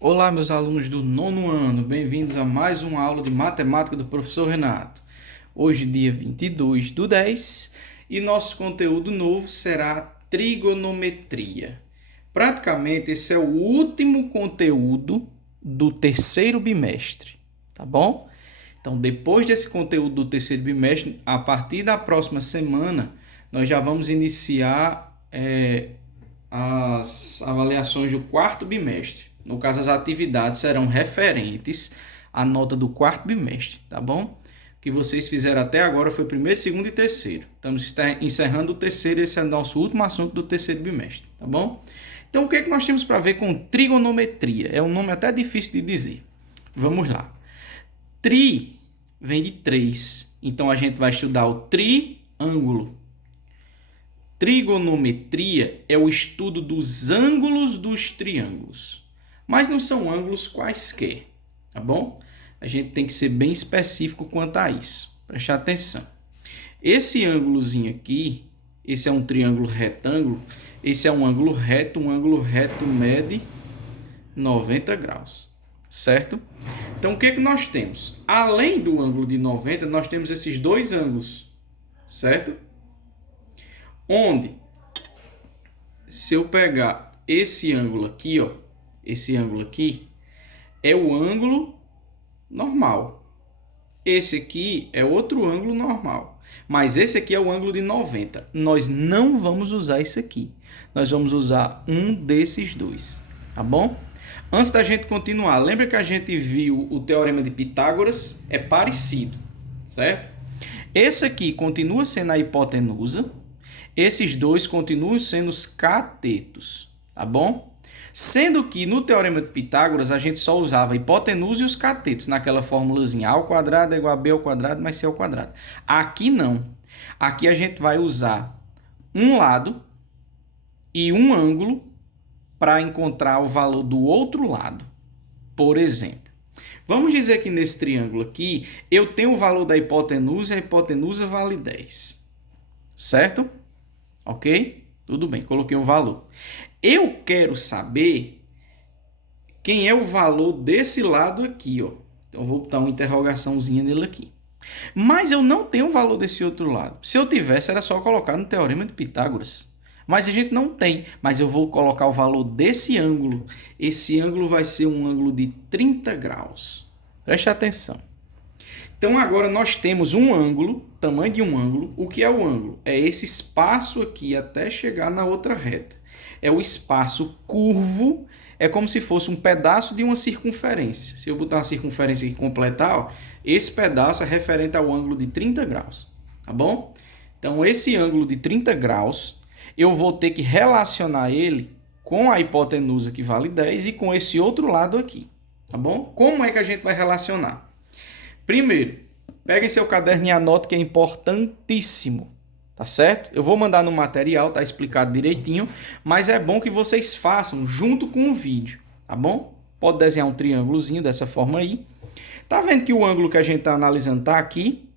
Olá, meus alunos do nono ano, bem-vindos a mais uma aula de matemática do professor Renato. Hoje, dia 22/10, e nosso conteúdo novo será trigonometria. Praticamente, esse é o último conteúdo do terceiro bimestre, tá bom? Então, depois desse conteúdo do terceiro bimestre, a partir da próxima semana, nós já vamos iniciar as avaliações do quarto bimestre. No caso, as atividades serão referentes à nota do quarto bimestre, tá bom? O que vocês fizeram até agora foi primeiro, segundo e terceiro. Estamos encerrando o terceiro, esse é o nosso último assunto do terceiro bimestre, tá bom? Então, o que é que nós temos para ver com trigonometria? É um nome até difícil de dizer. Vamos lá. Tri vem de 3. Então, a gente vai estudar o triângulo. Trigonometria é o estudo dos ângulos dos triângulos. Mas não são ângulos quaisquer, tá bom? A gente tem que ser bem específico quanto a isso. Preste atenção. Esse ângulozinho aqui, esse é um triângulo retângulo, esse é um ângulo reto mede 90 graus, certo? Então, o que que nós temos? Além do ângulo de 90, nós temos esses dois ângulos, certo? Onde, se eu pegar esse ângulo aqui, ó, esse ângulo aqui, é o ângulo normal. Esse aqui é outro ângulo normal. Mas esse aqui é o ângulo de 90. Nós não vamos usar esse aqui. Nós vamos usar um desses dois, tá bom? Antes da gente continuar, lembra que a gente viu o teorema de Pitágoras? É parecido, certo? Esse aqui continua sendo a hipotenusa. Esses dois continuam sendo os catetos, tá bom? Sendo que no teorema de Pitágoras a gente só usava a hipotenusa e os catetos, naquela formulazinha A ao quadrado é igual a B ao quadrado mais C ao quadrado. Aqui não. Aqui a gente vai usar um lado e um ângulo para encontrar o valor do outro lado. Por exemplo, vamos dizer que nesse triângulo aqui eu tenho o valor da hipotenusa e a hipotenusa vale 10, certo? Ok? Tudo bem, coloquei um valor. Eu quero saber quem é o valor desse lado aqui, ó. Então, eu vou botar uma interrogaçãozinha nele aqui. Mas eu não tenho o valor desse outro lado. Se eu tivesse, era só colocar no teorema de Pitágoras. Mas a gente não tem. Mas eu vou colocar o valor desse ângulo. Esse ângulo vai ser um ângulo de 30 graus. Preste atenção. Então, agora nós temos um ângulo, tamanho de um ângulo. O que é o ângulo? É esse espaço aqui até chegar na outra reta. É o espaço curvo, é como se fosse um pedaço de uma circunferência. Se eu botar uma circunferência aqui e completar, ó, esse pedaço é referente ao ângulo de 30 graus, tá bom? Então, esse ângulo de 30 graus, eu vou ter que relacionar ele com a hipotenusa, que vale 10, e com esse outro lado aqui, tá bom? Como é que a gente vai relacionar? Primeiro, peguem seu caderno e anotem que é importantíssimo, tá certo? Eu vou mandar no material, tá explicado direitinho, mas é bom que vocês façam junto com o vídeo, tá bom? Pode desenhar um triângulozinho dessa forma aí. Tá vendo que o ângulo que a gente está analisando tá aqui?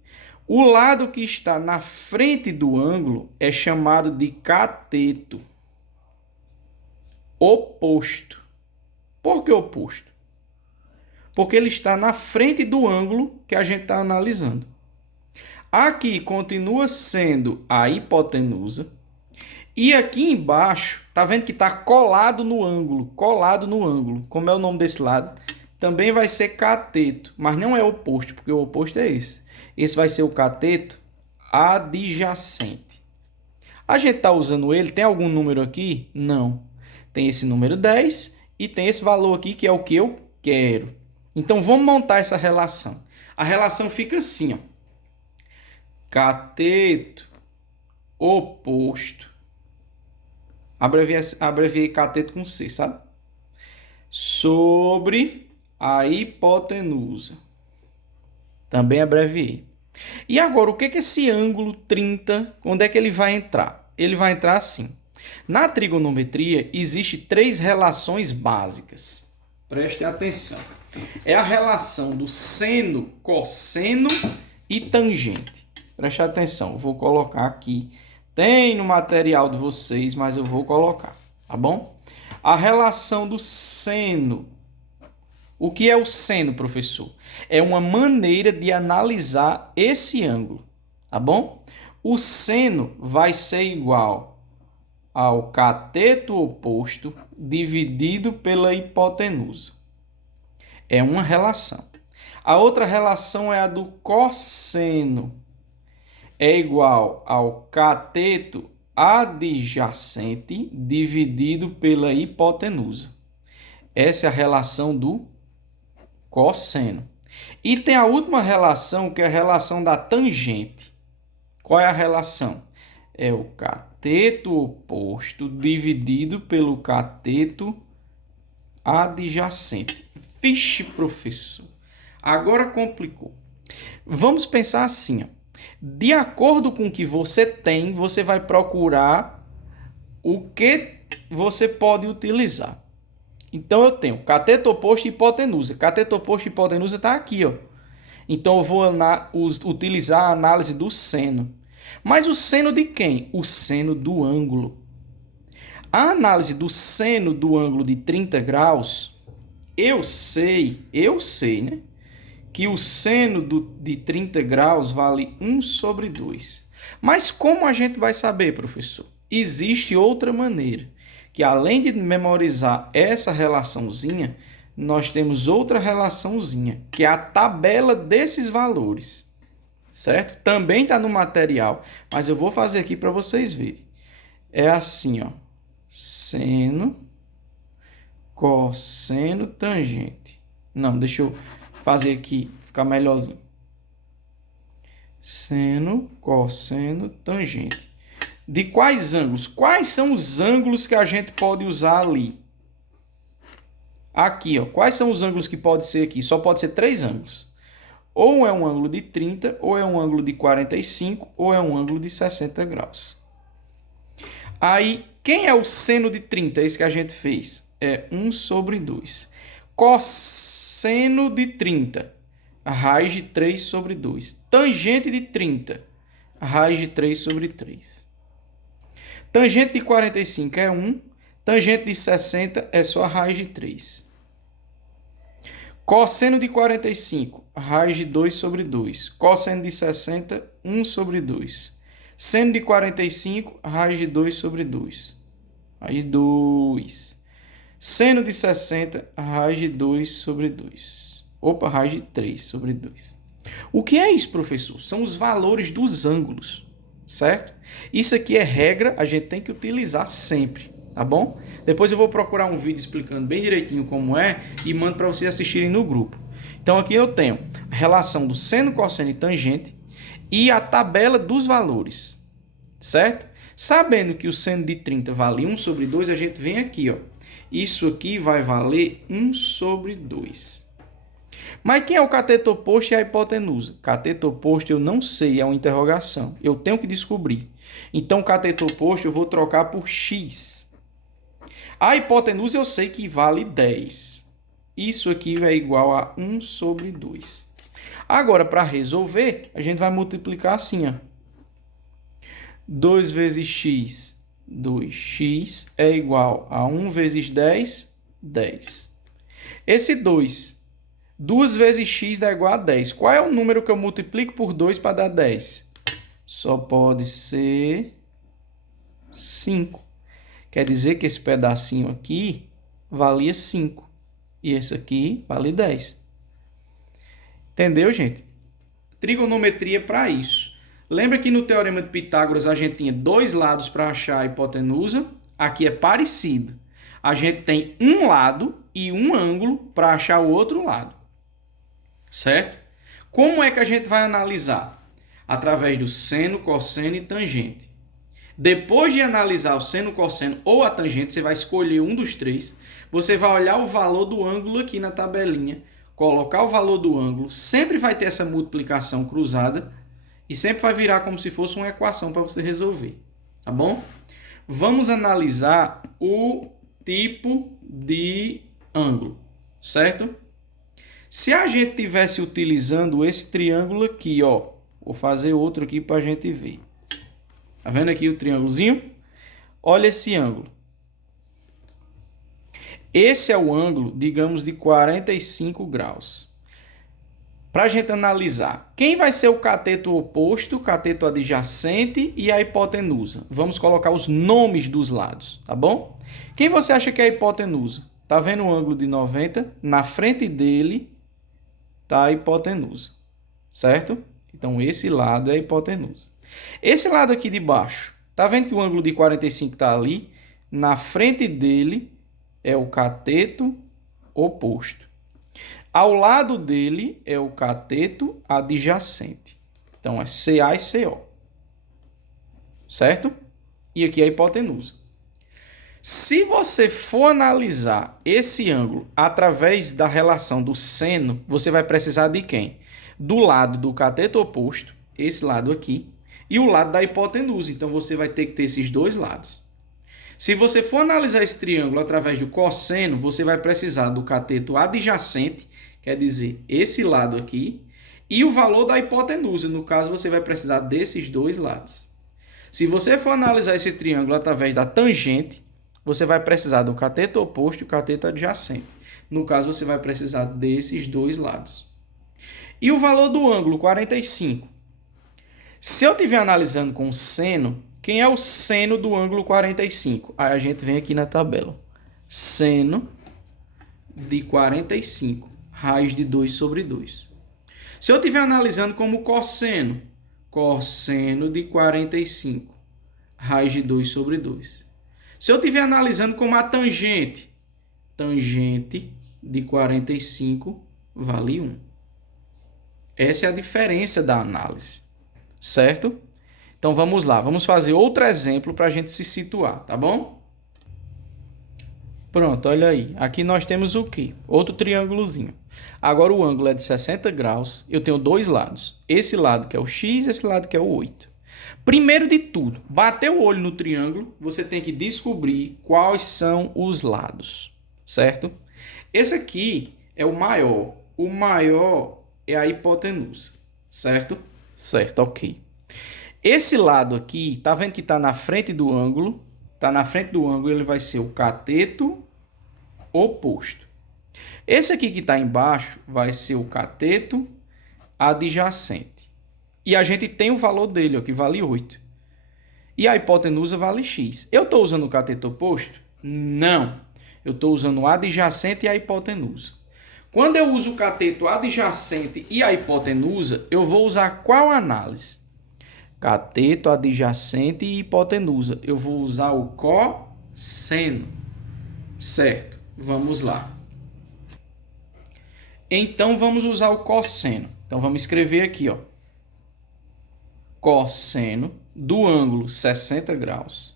O lado que está na frente do ângulo é chamado de cateto oposto. Por que oposto? Porque ele está na frente do ângulo que a gente está analisando. Aqui continua sendo a hipotenusa. E aqui embaixo, tá vendo que está colado no ângulo. Colado no ângulo. Como é o nome desse lado? Também vai ser cateto, mas não é oposto, porque o oposto é esse. Esse vai ser o cateto adjacente. A gente está usando ele, tem algum número aqui? Não. Tem esse número 10 e tem esse valor aqui que é o que eu quero. Então, vamos montar essa relação. A relação fica assim, ó. Cateto oposto. Abreviei cateto com C, sabe? Sobre a hipotenusa. Também abreviei. E agora, o que é esse ângulo 30? Onde é que ele vai entrar? Ele vai entrar assim. Na trigonometria, existem 3 relações básicas. Preste atenção. É a relação do seno, cosseno e tangente. Preste atenção, vou colocar aqui. Tem no material de vocês, mas eu vou colocar, tá bom? A relação do seno O que é o seno, professor? É uma maneira de analisar esse ângulo, tá bom? O seno vai ser igual ao cateto oposto dividido pela hipotenusa. É uma relação. A outra relação é a do cosseno. É igual ao cateto adjacente dividido pela hipotenusa. Essa é a relação do cosseno. E tem a última relação, que é a relação da tangente. Qual é a relação? É o cateto oposto dividido pelo cateto adjacente. Vixe, professor. Agora complicou. Vamos pensar assim, ó. De acordo com o que você tem, você vai procurar o que você pode utilizar. Então eu tenho cateto oposto e hipotenusa. Cateto oposto e hipotenusa está aqui, ó. Então eu vou utilizar a análise do seno. Mas o seno de quem? O seno do ângulo. A análise do seno do ângulo de 30 graus, eu sei, né? Que o seno de 30 graus vale 1 sobre 2. Mas como a gente vai saber, professor? Existe outra maneira, que além de memorizar essa relaçãozinha, nós temos outra relaçãozinha, que é a tabela desses valores, certo? Também está no material, mas eu vou fazer aqui para vocês verem. É assim, ó, seno, cosseno, tangente. Não, deixa eu fazer aqui, ficar melhorzinho. Seno, cosseno, tangente. De quais ângulos? Quais são os ângulos que a gente pode usar ali? Aqui, ó. Quais são os ângulos que pode ser aqui? Só pode ser 3 ângulos. Ou é um ângulo de 30, ou é um ângulo de 45, ou é um ângulo de 60 graus. Aí, quem é o seno de 30? Esse que a gente fez. É 1 sobre 2. Cosseno de 30. Raiz de 3 sobre 2. Tangente de 30. Raiz de 3 sobre 3. Tangente de 45 é 1. Tangente de 60 é só a raiz de 3. Cosseno de 45, raiz de 2 sobre 2. Cosseno de 60, 1 sobre 2. Seno de 45, raiz de 2 sobre 2. Raiz de 2. Seno de 60, raiz de 2 sobre 2. Opa, raiz de 3 sobre 2. O que é isso, professor? São os valores dos ângulos, certo? Isso aqui é regra, a gente tem que utilizar sempre, tá bom? Depois eu vou procurar um vídeo explicando bem direitinho como é e mando para vocês assistirem no grupo. Então aqui eu tenho a relação do seno, cosseno e tangente e a tabela dos valores, certo? Sabendo que o seno de 30 vale 1 sobre 2, a gente vem aqui, ó. Isso aqui vai valer 1 sobre 2. Mas quem é o cateto oposto e a hipotenusa? Cateto oposto eu não sei, é uma interrogação. Eu tenho que descobrir. Então, cateto oposto eu vou trocar por x. A hipotenusa eu sei que vale 10. Isso aqui é igual a 1 sobre 2. Agora, para resolver, a gente vai multiplicar assim, ó. 2 vezes x, 2x é igual a 1 vezes 10, 10. Esse 2 vezes x dá igual a 10. Qual é o número que eu multiplico por 2 para dar 10? Só pode ser 5. Quer dizer que esse pedacinho aqui valia 5. E esse aqui vale 10. Entendeu, gente? Trigonometria para isso. Lembra que no Teorema de Pitágoras a gente tinha 2 lados para achar a hipotenusa? Aqui é parecido. A gente tem um lado e um ângulo para achar o outro lado. Certo? Como é que a gente vai analisar? Através do seno, cosseno e tangente. Depois de analisar o seno, cosseno ou a tangente, você vai escolher um dos 3. Você vai olhar o valor do ângulo aqui na tabelinha, colocar o valor do ângulo, sempre vai ter essa multiplicação cruzada e sempre vai virar como se fosse uma equação para você resolver. Tá bom? Vamos analisar o tipo de ângulo, certo? Se a gente tivesse utilizando esse triângulo aqui, ó, vou fazer outro aqui para a gente ver. Tá vendo aqui o triângulozinho? Olha esse ângulo. Esse é o ângulo, digamos, de 45 graus. Para a gente analisar, quem vai ser o cateto oposto, o cateto adjacente e a hipotenusa? Vamos colocar os nomes dos lados, tá bom? Quem você acha que é a hipotenusa? Tá vendo o ângulo de 90? Na frente dele tá a hipotenusa, certo? Então, esse lado é a hipotenusa. Esse lado aqui de baixo, tá vendo que o ângulo de 45 tá ali? Na frente dele é o cateto oposto. Ao lado dele é o cateto adjacente. Então, é CA e CO. Certo? E aqui é a hipotenusa. Se você for analisar esse ângulo através da relação do seno, você vai precisar de quem? Do lado do cateto oposto, esse lado aqui, e o lado da hipotenusa. Então, você vai ter que ter esses dois lados. Se você for analisar esse triângulo através do cosseno, você vai precisar do cateto adjacente, quer dizer, esse lado aqui, e o valor da hipotenusa. No caso, você vai precisar desses dois lados. Se você for analisar esse triângulo através da tangente, você vai precisar do cateto oposto e o cateto adjacente. No caso, você vai precisar desses dois lados. E o valor do ângulo 45? Se eu estiver analisando com seno, quem é o seno do ângulo 45? Aí a gente vem aqui na tabela. Seno de 45, raiz de 2 sobre 2. Se eu estiver analisando como cosseno, cosseno de 45, raiz de 2 sobre 2. Se eu estiver analisando como a tangente, tangente de 45 vale 1. Essa é a diferença da análise, certo? Então, vamos lá. Vamos fazer outro exemplo para a gente se situar, tá bom? Pronto, olha aí. Aqui nós temos o quê? Outro triângulozinho. Agora, o ângulo é de 60 graus. Eu tenho dois lados. Esse lado que é o X, esse lado que é o 8. Primeiro de tudo, bater o olho no triângulo, você tem que descobrir quais são os lados, certo? Esse aqui é o maior. O maior é a hipotenusa, certo? Certo, ok. Esse lado aqui, tá vendo que está na frente do ângulo? Está na frente do ângulo, ele vai ser o cateto oposto. Esse aqui que está embaixo vai ser o cateto adjacente. E a gente tem o valor dele, ó, que vale 8. E a hipotenusa vale x. Eu estou usando o cateto oposto? Não. Eu estou usando o adjacente e a hipotenusa. Quando eu uso o cateto adjacente e a hipotenusa, eu vou usar qual análise? Cateto adjacente e hipotenusa. Eu vou usar o cosseno. Certo. Vamos lá. Então, vamos usar o cosseno. Então, vamos escrever aqui, ó. Cosseno do ângulo 60 graus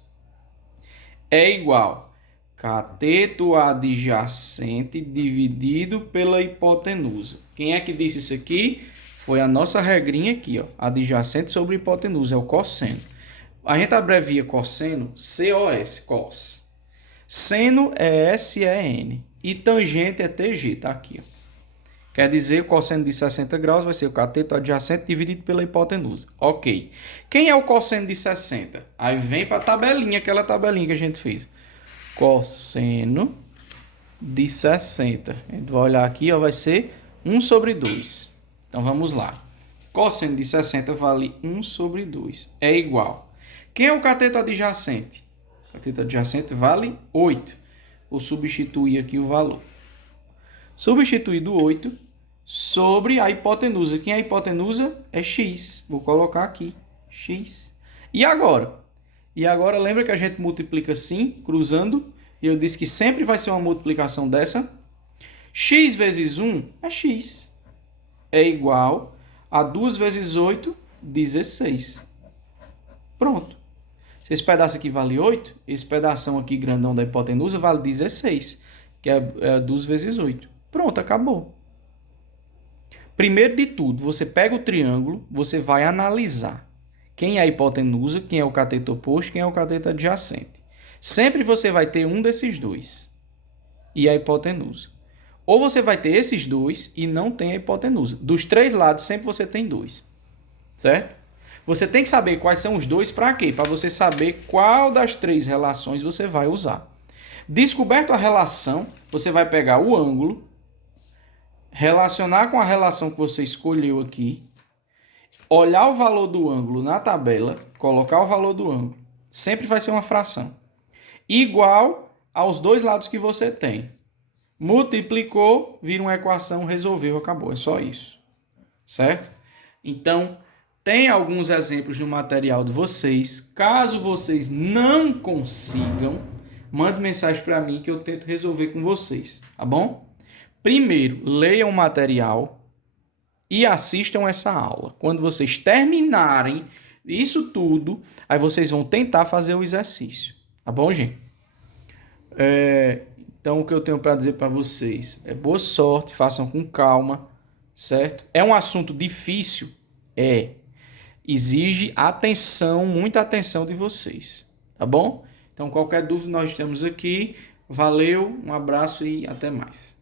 é igual cateto adjacente dividido pela hipotenusa. Quem é que disse isso aqui? Foi a nossa regrinha aqui, ó. Adjacente sobre hipotenusa, é o cosseno. A gente abrevia cosseno COS, cos. Seno é SEN e tangente é TG, tá aqui, ó. Quer dizer, o cosseno de 60 graus vai ser o cateto adjacente dividido pela hipotenusa. Ok. Quem é o cosseno de 60? Aí vem para a tabelinha, aquela tabelinha que a gente fez. Cosseno de 60. A gente vai olhar aqui, ó, vai ser 1 sobre 2. Então, vamos lá. Cosseno de 60 vale 1 sobre 2. É igual. Quem é o cateto adjacente? O cateto adjacente vale 8. Vou substituir aqui o valor. Substituído 8 sobre a hipotenusa. Quem é a hipotenusa? É x. Vou colocar aqui, x. E agora? E agora lembra que a gente multiplica assim, cruzando. E eu disse que sempre vai ser uma multiplicação dessa. X vezes 1 é x. É igual a 2 vezes 8, 16. Pronto. Se esse pedaço aqui vale 8, esse pedação aqui grandão da hipotenusa vale 16, que é 2 vezes 8. Pronto, acabou. Primeiro de tudo, você pega o triângulo, você vai analisar quem é a hipotenusa, quem é o cateto oposto, quem é o cateto adjacente. Sempre você vai ter um desses dois e a hipotenusa. Ou você vai ter esses dois e não tem a hipotenusa. Dos três lados, sempre você tem dois. Certo? Você tem que saber quais são os dois para quê? Para você saber qual das três relações você vai usar. Descoberto a relação, você vai pegar o ângulo, relacionar com a relação que você escolheu aqui, olhar o valor do ângulo na tabela, colocar o valor do ângulo, sempre vai ser uma fração, igual aos dois lados que você tem. Multiplicou, vira uma equação, resolveu, acabou. É só isso. Certo? Então, tem alguns exemplos no material de vocês. Caso vocês não consigam, mande mensagem para mim que eu tento resolver com vocês. Tá bom? Primeiro, leiam o material e assistam essa aula. Quando vocês terminarem isso tudo, aí vocês vão tentar fazer o exercício. Tá bom, gente? Então, o que eu tenho para dizer para vocês é boa sorte, façam com calma, certo? É um assunto difícil? Exige atenção, muita atenção de vocês, tá bom? Então, qualquer dúvida nós estamos aqui. Valeu, um abraço e até mais.